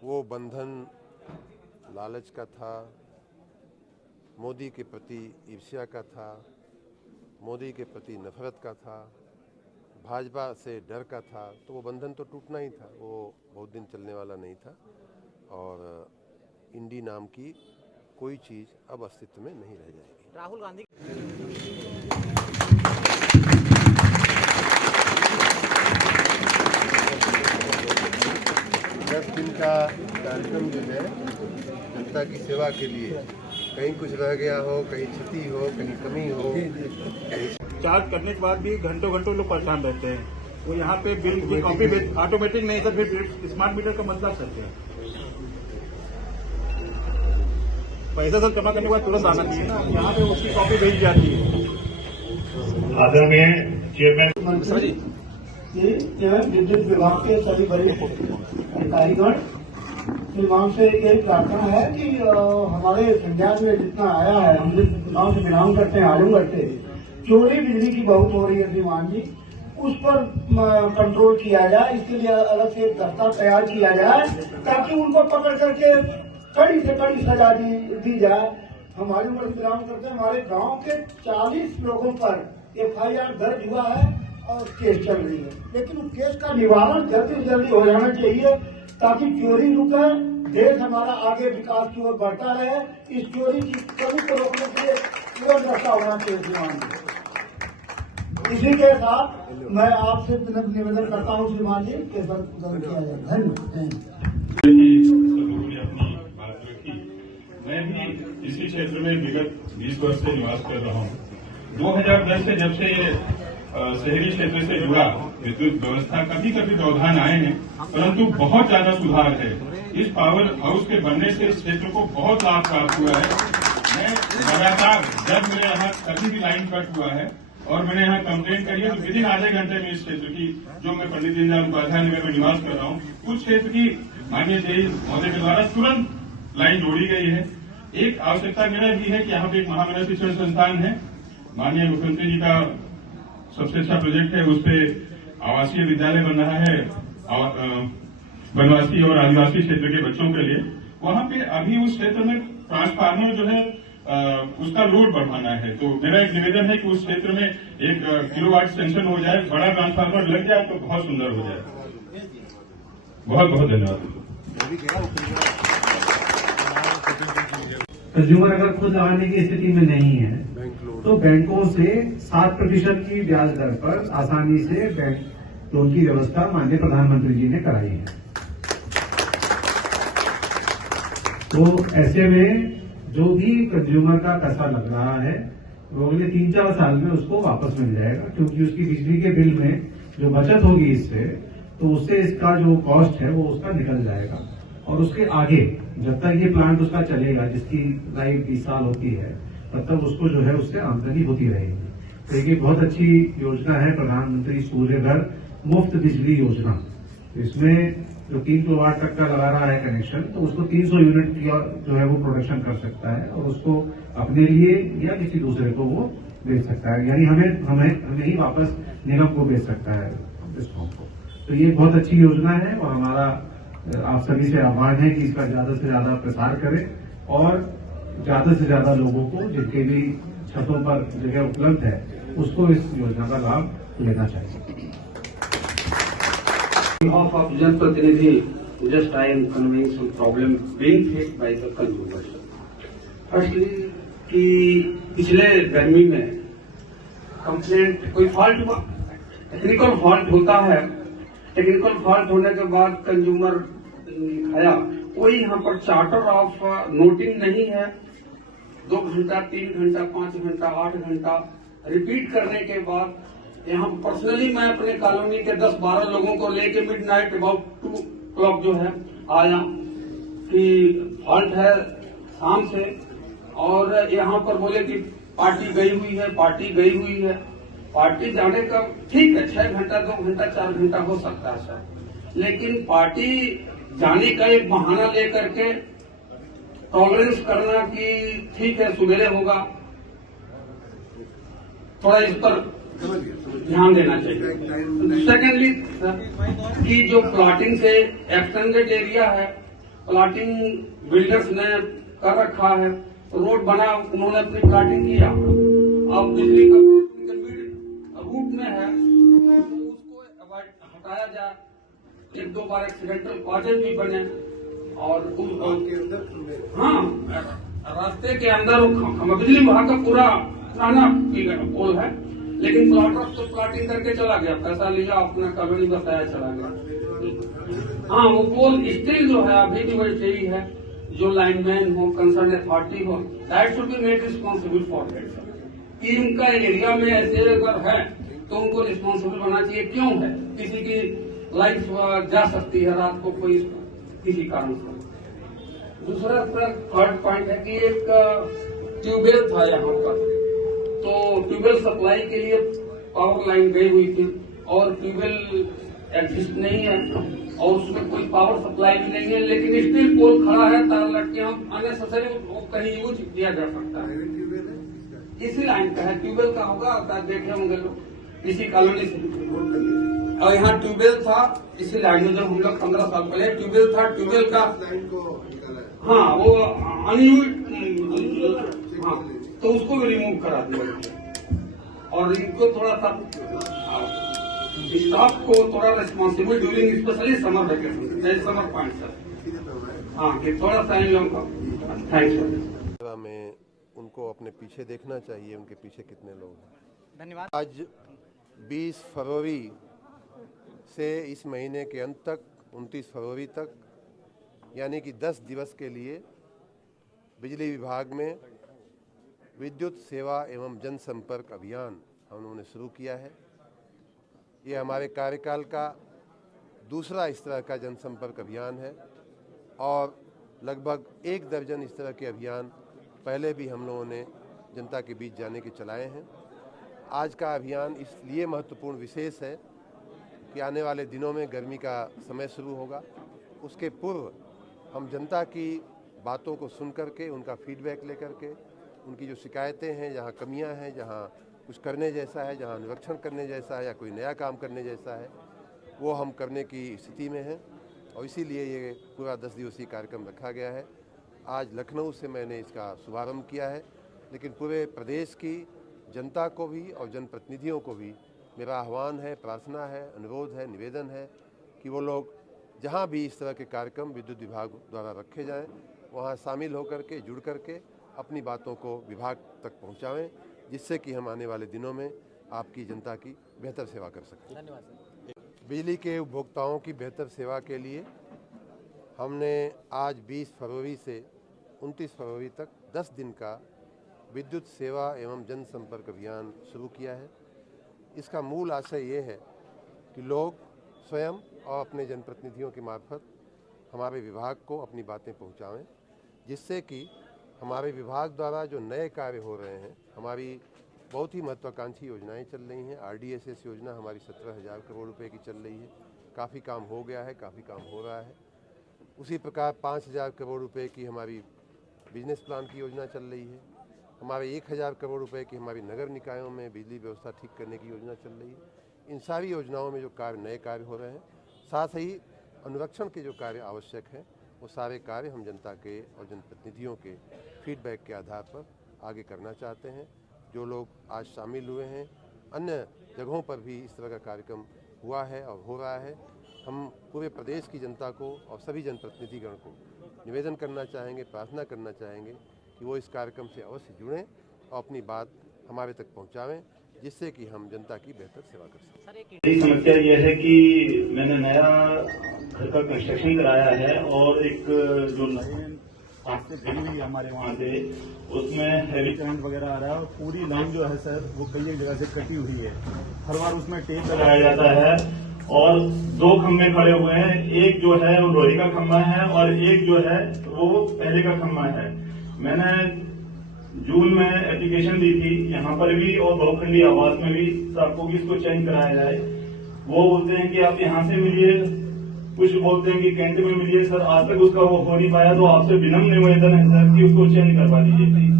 वो बंधन लालच का था, मोदी के प्रति ईर्ष्या का था, मोदी के प्रति नफरत का था, भाजपा से डर का था। तो वो बंधन तो टूटना ही था, वो बहुत दिन चलने वाला नहीं था और इंडी नाम की कोई चीज़ अब अस्तित्व में नहीं रह जाएगी। राहुल गांधी 10 दिन का कार्यक्रम जो है जनता की सेवा के लिए, कहीं कुछ रह गया हो, कहीं क्षति हो, कहीं कमी हो। चार्ज करने के बाद भी घंटों घंटों लोग परेशान रहते हैं। वो यहाँ पे बिल की कॉपी ऑटोमेटिक नहीं सर, फिर स्मार्ट मीटर का मतलब करते हैं। पैसा सब जमा करने के बाद तुरंत आना चाहिए ना, यहाँ पे उसकी कॉपी भेज जाती है। आदरणीय चेयरमैन विद्युत विभाग के सभी वरिष्ठ अधिकारीगण की मांग से यही प्रार्थना है कि हमारे संज्ञान में जितना आया है, हम जिस गांव से बिलोंग करते हैं, आलमगढ़ से, चोरी बिजली की बहुत हो रही है श्रीमान जी, उस पर कंट्रोल किया जाए। इसके लिए अलग से एक दस्ता तैयार किया जाए ताकि उनको पकड़ करके कड़ी से कड़ी सजा दी जाए। हम आलमगढ़ से बिलोंग करते हैं, हमारे गांव के 40 लोगों पर FIR दर्ज हुआ है और केस चल रही है, लेकिन उस केस का निवारण जल्दी से जल्दी हो जाना चाहिए ताकि चोरी रुके, देश हमारा आगे विकास की ओर बढ़ता रहे। इस चोरी की कमी को रोकने के लिए तुरंत रास्ता होना चाहिए। इसी के साथ मैं आपसे निवेदन करता हूँ श्रीमान जी के पर किया जाए। धन्यवाद। मैं भी इसी क्षेत्र में विगत 20 वर्ष से निवास कर रहा हूँ। 2010 से जब से शहरी क्षेत्र से जुड़ा विद्युत व्यवस्था, कभी कभी व्यवधान आए हैं, परंतु बहुत ज्यादा सुधार है। इस पावर हाउस के बनने से इस क्षेत्र को बहुत लाभ प्राप्त हुआ है। मैं लगातार जब मेरे यहाँ कभी भी लाइन कट हुआ है और मैंने यहाँ कंप्लेंट करी है, तो विदिन आधे घंटे में इस क्षेत्र की, जो मैं पंडित दीनदयाल उपाध्याय नगर में निवास कर रहा हूँ, उस क्षेत्र की माननीय जेई महोदय के द्वारा तुरंत लाइन जोड़ी गई है। एक आवश्यकता मेरा भी है कि यहाँ पे एक महानगर शिक्षण संस्थान है, माननीय मुख्यमंत्री जी का सबसे अच्छा प्रोजेक्ट है, उस पर आवासीय विद्यालय बन रहा है वनवासी और आदिवासी क्षेत्र के बच्चों के लिए। वहां पे अभी उस क्षेत्र में ट्रांसफार्मर जो है उसका लोड बढ़ाना है, तो मेरा एक निवेदन है कि उस क्षेत्र में 1 किलोवाट सेंक्शन हो जाए, बड़ा ट्रांसफार्मर लग जाए तो बहुत सुंदर हो जाए। बहुत बहुत धन्यवाद। कंज्यूमर अगर खुद लगाने की स्थिति में नहीं है तो बैंकों से 7% की ब्याज दर पर आसानी से बैंक लोन की व्यवस्था माननीय प्रधानमंत्री जी ने कराई है। तो ऐसे में जो भी कंज्यूमर का पैसा लग रहा है वो अगले 3-4 साल में उसको वापस मिल जाएगा, क्योंकि उसकी बिजली के बिल में जो बचत होगी इससे, तो उससे इसका जो कॉस्ट है वो उसका निकल जाएगा। और उसके आगे जब तक ये प्लांट उसका चलेगा, जिसकी लाइफ 20 साल होती है, तब तक उसको जो है उससे आमदनी होती रहेगी। तो एक बहुत अच्छी योजना है प्रधानमंत्री सूर्य घर मुफ्त बिजली योजना। इसमें जो 3 किलोवाट तक का लगा रहा है कनेक्शन, तो उसको 300 यूनिट जो है वो प्रोडक्शन कर सकता है और उसको अपने लिए या किसी दूसरे को वो बेच सकता है, यानी हमें ही वापस निगम को बेच सकता है डिस्कॉम को। तो ये बहुत अच्छी योजना है और हमारा आप सभी से आह्वान है कि इसका ज्यादा से ज्यादा प्रसार करें और ज्यादा से ज्यादा लोगों को, जिनके भी छतों पर जगह उपलब्ध है, उसको इस योजना का लाभ लेना चाहिए। Of जनप्रतिनिधि, just I am conveying some problem being faced by the consumers. Firstly, कि पिछले गर्मी में कंप्लेंट कोई फॉल्ट हुआ, टेक्निकल फॉल्ट होता है, टेक्निकल फॉल्ट होने के बाद कंज्यूमर आया, कोई यहाँ पर चार्टर ऑफ नोटिंग नहीं है। 2 घंटा, 3 घंटा, 5 घंटा, 8 घंटा रिपीट करने के बाद यहाँ पर्सनली मैं अपने कॉलोनी के 10-12 लोगों को लेके मिडनाइट अबाउट 2 o'clock जो है आया कि फॉल्ट है शाम से, और यहाँ पर बोले कि पार्टी गई हुई है, पार्टी गई हुई है। पार्टी जाने का ठीक है, 6 घंटा, 2 घंटा, 4 घंटा हो सकता है सर, लेकिन पार्टी जाने का एक बहाना लेकर के टॉलरेंस करना कि ठीक है सुबेरे होगा, थोड़ा इस पर ध्यान देना चाहिए। सेकेंडली कि जो प्लॉटिंग से एक्सटेंडेड एरिया है प्लाटिंग बिल्डर्स ने कर रखा है, रोड बना, उन्होंने अपनी प्लाटिंग किया, अब बिजली का रूट में है तो उसको हटाया जाए। एक दो बार एक्सीडेंटल कॉजेज भी बने और हाँ, रास्ते के अंदर बिजली विभाग का पूरा पुराना पोल है, लेकिन प्लॉटर तो प्लॉटिंग करके चला गया, पैसा लिया, अपना कॉलोनी बताया, चला गया। हाँ, वो पोल स्टिल जो है अभी भी वैसे ही है। जो लाइनमैन हो, कंसर्न अथॉरिटी हो, that should be made responsible for it. इनका एरिया में ऐसे अगर है तो उनको रिस्पॉन्सिबल बनना चाहिए। क्यों है? किसी की लाइफ जा सकती है रात को कोई किसी कारण से। दूसरा थर्ड पॉइंट है कि एक ट्यूबवेल था यहाँ पर, तो ट्यूबवेल सप्लाई के लिए पावर लाइन गई हुई थी और ट्यूबवेल एग्जिस्ट नहीं है और उसमें कोई पावर सप्लाई भी नहीं है, लेकिन स्टिल पोल खड़ा है, तार लटके हम अननेसेसरी कहीं यूज किया जा सकता है। इसी लाइन का है, ट्यूबवेल का होगा, देखे होंगे लोग इसी कॉलोनी से। और यहाँ ट्यूबवेल था इसी लाइन में, जब हम लोग 15 साल पहले ट्यूबवेल था, ट्यूबवेल का हाँ वो अनयूज, हाँ तो उसको भी रिमूव करा दिया और इनको थोड़ा सा स्टाफ को थोड़ा responsible during specially summer vacation, summer point sir, हाँ कि थोड़ा सा इन लोगों का थैंक यू। में उनको अपने पीछे देखना चाहिए, उनके पीछे कितने लोग हैं। धन्यवाद। आज 20 फरवरी से इस महीने के अंत तक 29 फरवरी तक यानी कि 10 दिवस के लिए बिजली विभाग में विद्युत सेवा एवं जनसंपर्क अभियान हम लोगों ने शुरू किया है। ये हमारे कार्यकाल का दूसरा इस तरह का जनसंपर्क अभियान है और लगभग 1 दर्जन इस तरह के अभियान पहले भी हम लोगों ने जनता के बीच जाने के चलाए हैं। आज का अभियान इसलिए महत्वपूर्ण विशेष है कि आने वाले दिनों में गर्मी का समय शुरू होगा, उसके पूर्व हम जनता की बातों को सुन करके, उनका फीडबैक लेकर के, उनकी जो शिकायतें हैं, जहाँ कमियां हैं, जहाँ कुछ करने जैसा है, जहाँ निरीक्षण करने जैसा है या कोई नया काम करने जैसा है, वो हम करने की स्थिति में हैं और इसीलिए ये पूरा 10 दिवसीय कार्यक्रम रखा गया है। आज लखनऊ से मैंने इसका शुभारंभ किया है, लेकिन पूरे प्रदेश की जनता को भी और जनप्रतिनिधियों को भी मेरा आह्वान है, प्रार्थना है, अनुरोध है, निवेदन है कि वो लोग जहाँ भी इस तरह के कार्यक्रम विद्युत विभाग द्वारा रखे जाएं, वहाँ शामिल होकर के, जुड़ करके अपनी बातों को विभाग तक पहुँचाएं, जिससे कि हम आने वाले दिनों में आपकी जनता की बेहतर सेवा कर सकें। धन्यवाद सर। बिजली के उपभोक्ताओं की बेहतर सेवा के लिए हमने आज 20 फरवरी से 29 फरवरी तक 10 दिन का विद्युत सेवा एवं जनसंपर्क अभियान शुरू किया है। इसका मूल आशय ये है कि लोग स्वयं और अपने जनप्रतिनिधियों के मार्फत हमारे विभाग को अपनी बातें पहुंचाएं, जिससे कि हमारे विभाग द्वारा जो नए कार्य हो रहे हैं, हमारी बहुत ही महत्वाकांक्षी योजनाएं चल रही हैं। RDSS योजना हमारी 17,000 करोड़ रुपए की चल रही है, काफ़ी काम हो गया है, काफ़ी काम हो रहा है। उसी प्रकार 5,000 करोड़ रुपए की हमारी बिजनेस प्लान की योजना चल रही है। हमारे 1,000 करोड़ रुपए की हमारी नगर निकायों में बिजली व्यवस्था ठीक करने की योजना चल रही है। इन सारी योजनाओं में जो कार्य, नए कार्य हो रहे हैं, साथ ही अनुरक्षण के जो कार्य आवश्यक हैं, वो सारे कार्य हम जनता के और जनप्रतिनिधियों के फीडबैक के आधार पर आगे करना चाहते हैं। जो लोग आज शामिल हुए हैं, अन्य जगहों पर भी इस तरह का कार्यक्रम हुआ है और हो रहा है। हम पूरे प्रदेश की जनता को और सभी जनप्रतिनिधिगण को निवेदन करना चाहेंगे, प्रार्थना करना चाहेंगे कि वो इस कार्यक्रम से अवश्य जुड़ें और अपनी बात हमारे तक पहुंचावें, जिससे कि हम जनता की बेहतर सेवा कर सकें। यही समस्या ये है कि मैंने नया घर का कंस्ट्रक्शन कराया है और एक जो लाइन आपसे जुड़ी हुई हमारे वहाँ से, उसमें हैवी करंट वगैरह आ रहा है और पूरी लाइन जो है सर वो कई एक जगह से कटी हुई है। हर बार उसमें टेप लगाया जाता है और 2 खंभे खड़े हुए हैं, एक जो है वो लोहे का खंभा है और एक जो है वो पहले का खंभा है। मैंने जून में एप्लीकेशन दी थी यहाँ पर भी और बहुखंडी आवास में भी सबको कि इसको चेंज कराया जाए। वो बोलते हैं कि आप यहाँ से मिलिए, कुछ बोलते हैं कि कैंट में मिलिए। सर आज तक उसका वो हो नहीं पाया, तो आपसे विनम्र निवेदन है सर कि उसको चेंज करवा दीजिए प्लीज।